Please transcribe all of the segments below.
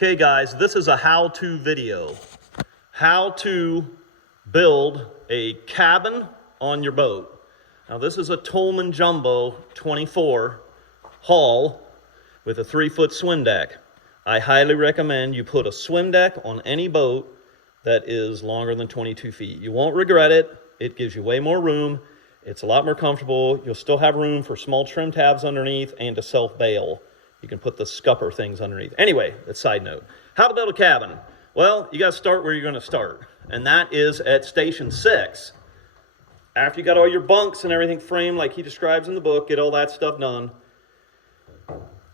Okay guys, this is a how-to video. How to build a cabin on your boat. Now this is a Tolman Jumbo 24 hull with a 3-foot swim deck. I highly recommend you put a swim deck on any boat that is longer than 22 feet. You won't regret it. It gives you way more room. It's a lot more comfortable. You'll still have room for small trim tabs underneath and to self-bail. You can put the scupper things underneath. Anyway, that's a side note. How to build a cabin? Well, you got to start where you're going to start, and that is at station 6. After you got all your bunks and everything framed like he describes in the book, get all that stuff done,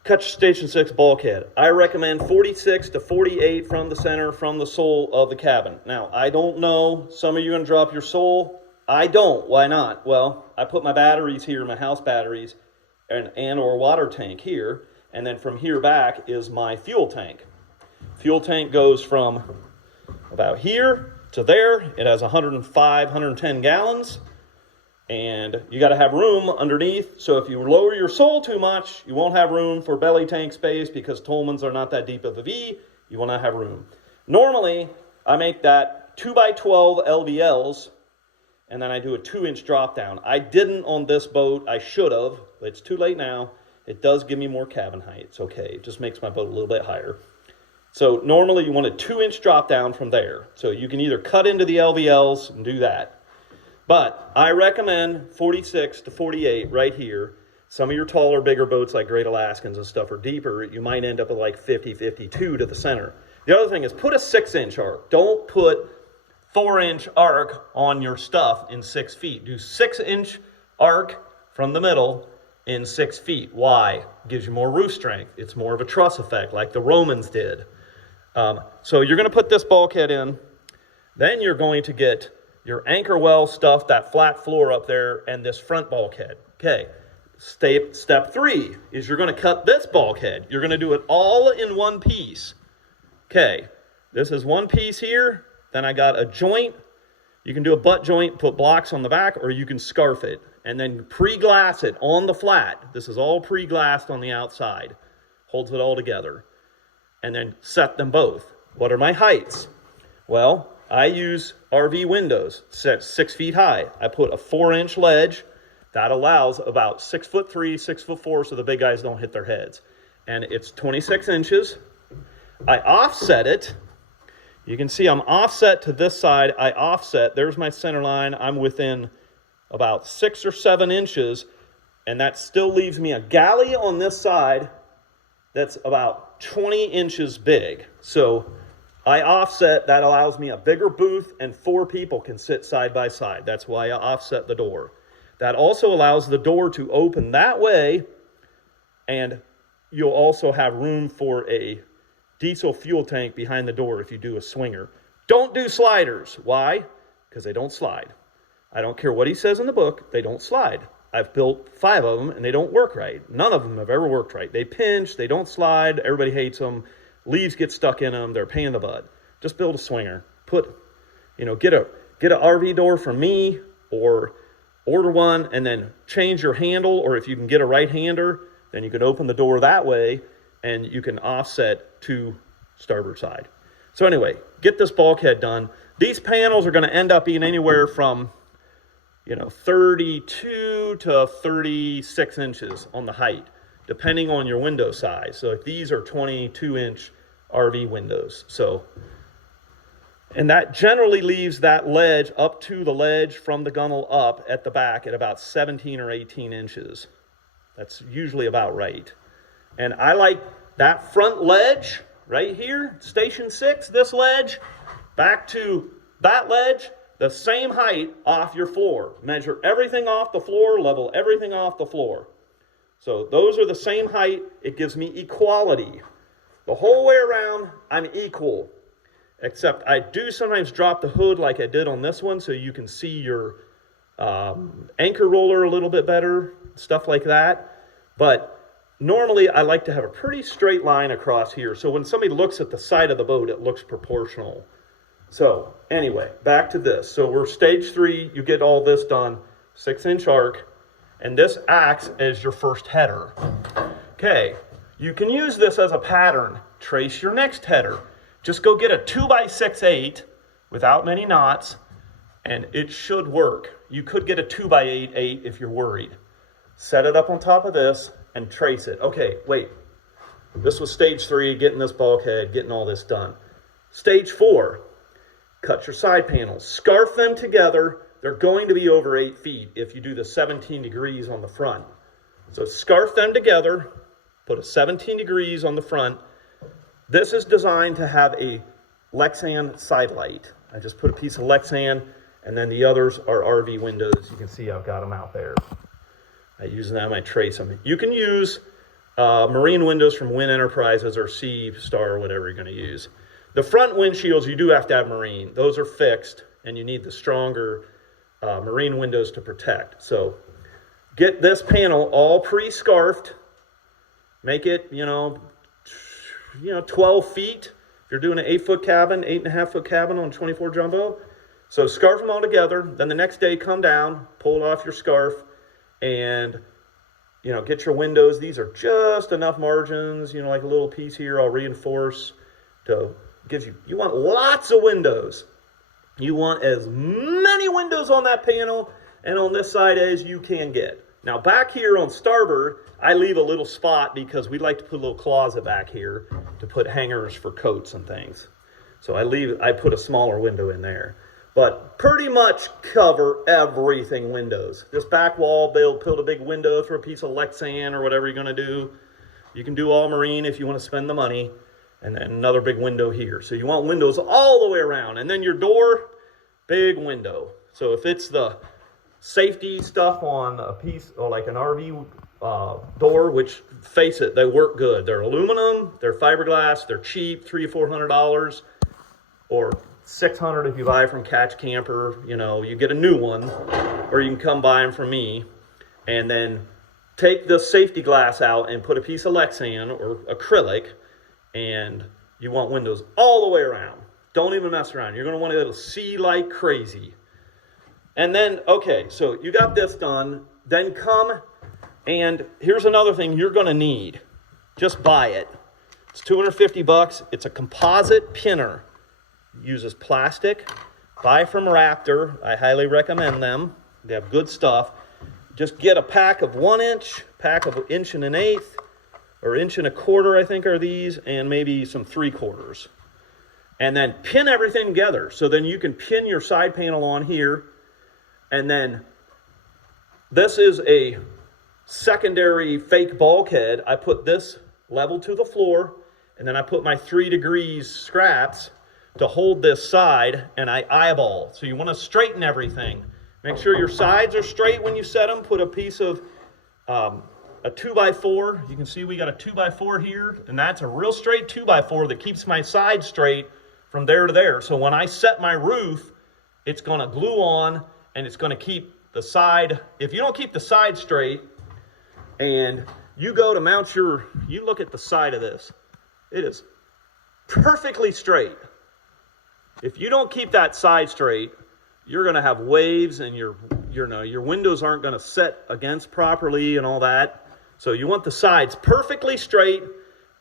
cut your station 6 bulkhead. I recommend 46 to 48 from the center, from the sole of the cabin. Now, I don't know, some of you are going to drop your sole. I don't. Why not? Well, I put my batteries here, my house batteries, and or water tank here. And then from here back is my fuel tank. Fuel tank goes from about here to there. It has 105, 110 gallons. And you got to have room underneath. So if you lower your sole too much, you won't have room for belly tank space because Tolmans are not that deep of a V. You will not have room. Normally, I make that 2x12 LVLs, and then I do a 2-inch drop down. I didn't on this boat. I should have, but it's too late now. It does give me more cabin height. It's okay. It just makes my boat a little bit higher. So normally you want a 2-inch drop down from there. So you can either cut into the LVLs and do that. But I recommend 46 to 48 right here. Some of your taller, bigger boats like Great Alaskans and stuff are deeper. You might end up at like 50, 52 to the center. The other thing is put a 6-inch arc. Don't put 4-inch arc on your stuff in 6 feet. Do 6-inch arc from the middle in 6 feet. Why? It gives you more roof strength. It's more of a truss effect like the Romans did. So you're going to put this bulkhead in. Then you're going to get your anchor well stuff, that flat floor up there, and this front bulkhead. Okay. Step 3 is you're going to cut this bulkhead. You're going to do it all in one piece. Okay. This is one piece here. Then I got a joint. You can do a butt joint, put blocks on the back, or you can scarf it. And then pre-glass it on the flat. This is all pre-glassed on the outside. Holds it all together. And then set them both. What are my heights? Well, I use RV windows, set 6 feet high. I put a 4-inch ledge. That allows about 6'3", 6'4", so the big guys don't hit their heads. And it's 26 inches. I offset it. You can see I'm offset to this side. I offset. There's my center line. I'm within about 6 or 7 inches, and that still leaves me a galley on this side that's about 20 inches big. So I offset. That allows me a bigger booth, and 4 people can sit side by side. That's why I offset the door. That also allows the door to open that way, and you'll also have room for a diesel fuel tank behind the door if you do a swinger. Don't do sliders. Why? Because they don't slide. I don't care what he says in the book, they don't slide. I've built 5 of them and they don't work right. None of them have ever worked right. They pinch, they don't slide, everybody hates them. Leaves get stuck in them, they're a pain in the butt. Just build a swinger. Get an RV door from me, or order one and then change your handle, or if you can get a right-hander, then you can open the door that way and you can offset to starboard side. So anyway, get this bulkhead done. These panels are going to end up being anywhere from 32 to 36 inches on the height, depending on your window size. So if these are 22-inch RV windows. And that generally leaves that ledge up to the ledge from the gunnel up at the back at about 17 or 18 inches. That's usually about right. And I like that front ledge right here, station 6, this ledge, back to that ledge, the same height off your floor. Measure everything off the floor, level everything off the floor. So those are the same height. It gives me equality. The whole way around, I'm equal. Except I do sometimes drop the hood like I did on this one so you can see your anchor roller a little bit better, stuff like that. But normally I like to have a pretty straight line across here. So when somebody looks at the side of the boat, it looks proportional. So anyway, back to this. So we're stage 3, you get all this done, 6-inch arc, and this acts as your first header. Okay, you can use this as a pattern. trace your next header. Just go get a 2x6/8 without many knots, and it should work. You could get a 2x8/8 if you're worried. Set it up on top of this and trace it. Okay, wait. This was stage 3, getting this bulkhead, getting all this done. Stage 4, cut your side panels. Scarf them together. They're going to be over 8 feet if you do the 17 degrees on the front. So scarf them together, put a 17 degrees on the front. This is designed to have a Lexan side light. I just put a piece of Lexan, and then the others are RV windows. You can see I've got them out there. I use them, I trace them. You can use marine windows from Win Enterprises or Sea Star or whatever you're going to use. The front windshields, you do have to have marine. Those are fixed, and you need the stronger marine windows to protect. So get this panel all pre-scarfed. Make it, 12 feet. If you're doing an 8-foot cabin, 8.5-foot cabin on 24 jumbo. So scarf them all together. Then the next day, come down, pull off your scarf, and get your windows. These are just enough margins, like a little piece here I'll reinforce to give you want lots of windows. You want as many windows on that panel and on this side as you can get. Now back here on starboard, I leave a little spot because we like to put a little closet back here to put hangers for coats and things. So I put a smaller window in there. But pretty much cover everything windows. This back wall, build a big window for a piece of Lexan or whatever you're going to do. You can do all marine if you want to spend the money. And then another big window here. So you want windows all the way around. And then your door, big window. So if it's the safety stuff on a piece or like an RV door, which face it, they work good. They're aluminum, they're fiberglass, they're cheap, $300 or $400, or $600 if you buy from Catch Camper. You get a new one, or you can come buy them from me, and then take the safety glass out and put a piece of Lexan or acrylic, and you want windows all the way around. Don't even mess around. You're going to want it to see like crazy. And then, okay, so you got this done. Then come, and here's another thing you're going to need. Just buy it. It's $250. It's a composite pinner. Uses plastic. Buy from Raptor. I highly recommend them. They have good stuff. Just get a pack of 1 inch, pack of 1 1/8 or 1 1/4, I think are these, and maybe some 3/4. And then pin everything together. So then you can pin your side panel on here. And then this is a secondary fake bulkhead. I put this level to the floor, and then I put my 3 degrees scraps to hold this side, and I eyeball. So you want to straighten everything. Make sure your sides are straight when you set them. Put a piece of a 2x4. You can see we got a 2x4 here, and that's a real straight 2x4 that keeps my side straight from there to there. So when I set my roof, it's going to glue on, and it's going to keep the side. If you don't keep the side straight, and you go to mount you look at the side of this, it is perfectly straight. If you don't keep that side straight, you're going to have waves, and your windows aren't going to set against properly and all that. So you want the sides perfectly straight,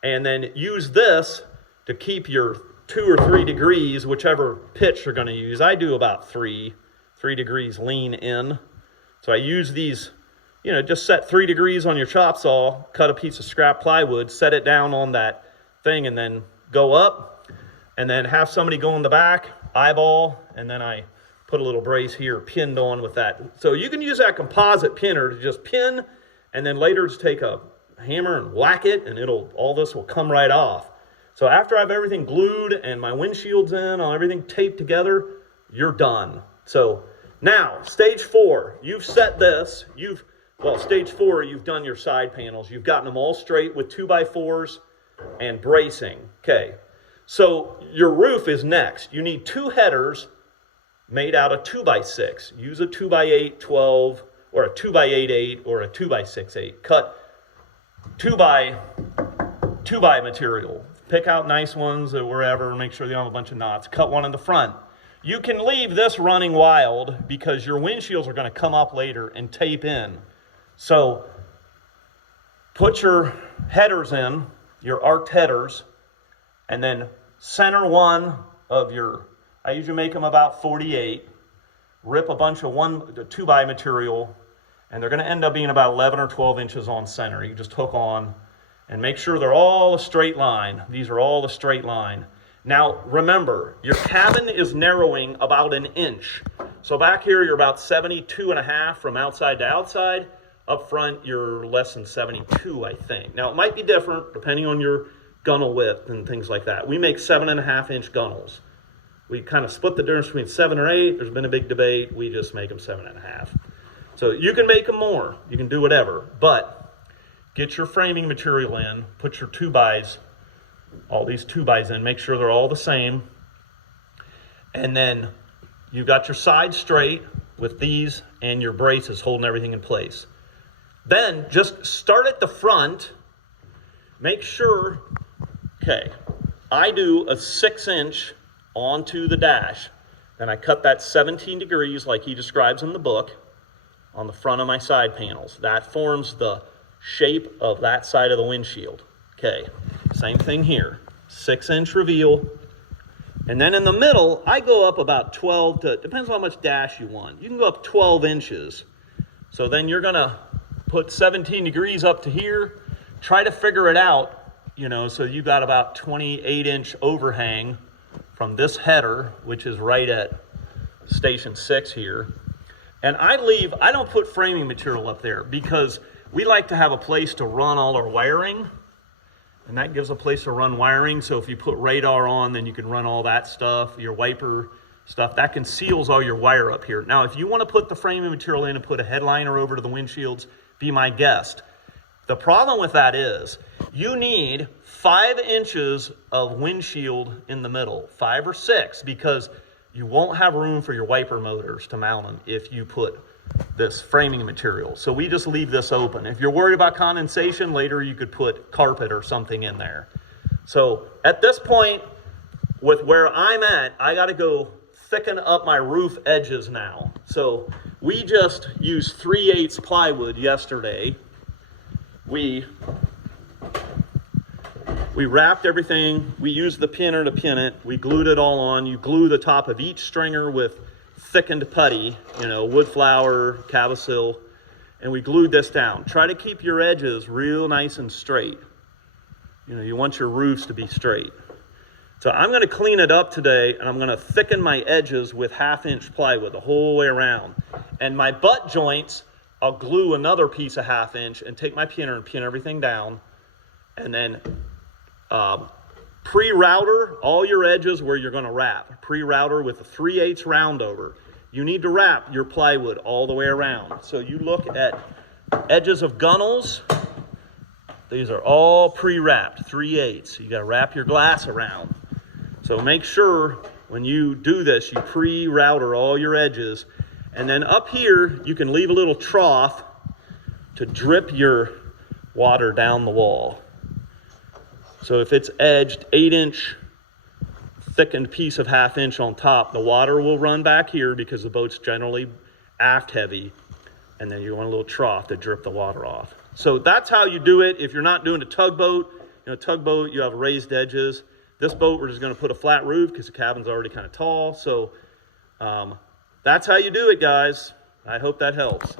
and then use this to keep your 2 or 3 degrees, whichever pitch you're going to use. I do about 3 degrees lean in. So I use these, just set 3 degrees on your chop saw, cut a piece of scrap plywood, set it down on that thing, and then go up. And then have somebody go in the back, eyeball, and then I put a little brace here pinned on with that. So you can use that composite pinner to just pin, and then later just take a hammer and whack it, and all this will come right off. So after I have everything glued and my windshield's in, everything taped together, you're done. So now, stage 4, you've set this. Stage 4, you've done your side panels. You've gotten them all straight with 2x4s and bracing. Okay. So your roof is next. You need 2 headers made out of 2x6. Use a 2x8 12 or a 2x8 or a 2x6 Cut 2x material. Pick out nice ones or wherever. Make sure they don't have a bunch of knots. Cut one in the front. You can leave this running wild because your windshields are going to come up later and tape in. So put your headers in, your arced headers, And then center one of your, I usually make them about 48, rip a bunch of 2x material, and they're going to end up being about 11 or 12 inches on center. You just hook on and make sure they're all a straight line. These are all a straight line. Now, remember, your cabin is narrowing about an inch. So back here, you're about 72.5 from outside to outside. Up front, you're less than 72, I think. Now, it might be different depending on your gunnel width and things like that. We make 7.5-inch gunnels. We kind of split the difference between 7 or 8. There's been a big debate. We just make them 7.5. So you can make them more. You can do whatever. But get your framing material in. Put your 2x, all these 2x in. Make sure they're all the same. And then you got your sides straight with these and your braces holding everything in place. Then just start at the front. Make sure, okay, I do a 6-inch onto the dash. Then I cut that 17 degrees like he describes in the book on the front of my side panels. That forms the shape of that side of the windshield. Okay, same thing here. 6-inch reveal. And then in the middle, I go up about 12 to, depends on how much dash you want. You can go up 12 inches. So then you're gonna put 17 degrees up to here. Try to figure it out, you know, so you got about 28-inch overhang from this header, which is right at station 6 here. And I don't put framing material up there because we like to have a place to run all our wiring. And that gives a place to run wiring. So if you put radar on, then you can run all that stuff, your wiper stuff. That conceals all your wire up here. Now, if you want to put the framing material in and put a headliner over to the windshields, be my guest. The problem with that is you need 5 inches of windshield in the middle, 5 or 6, because you won't have room for your wiper motors to mount them if you put this framing material. So we just leave this open. If you're worried about condensation, later you could put carpet or something in there. So at this point, with where I'm at, I got to go thicken up my roof edges now. So we just used 3/8 plywood yesterday. We wrapped everything. We used the pinner to pin it. We glued it all on. You glue the top of each stringer with thickened putty, you know, wood flour, cavasil, and we glued this down. Try to keep your edges real nice and straight. You know, you want your roofs to be straight. So I'm going to clean it up today, and I'm going to thicken my edges with 1/2-inch plywood the whole way around. And my butt joints, I'll glue another piece of 1/2-inch and take my pinner and pin everything down. And then pre-router all your edges where you're going to wrap. Pre-router with a 3/8 round over. You need to wrap your plywood all the way around. So you look at edges of gunnels. These are all pre-wrapped, 3/8. You got to wrap your glass around. So make sure when you do this, you pre-router all your edges. And then up here, you can leave a little trough to drip your water down the wall. So if it's edged 8-inch thickened piece of 1/2-inch on top, the water will run back here because the boat's generally aft heavy. And then you want a little trough to drip the water off. So that's how you do it. If you're not doing a tugboat, tugboat, you have raised edges. This boat, we're just going to put a flat roof because the cabin's already kind of tall. So that's how you do it, guys. I hope that helps.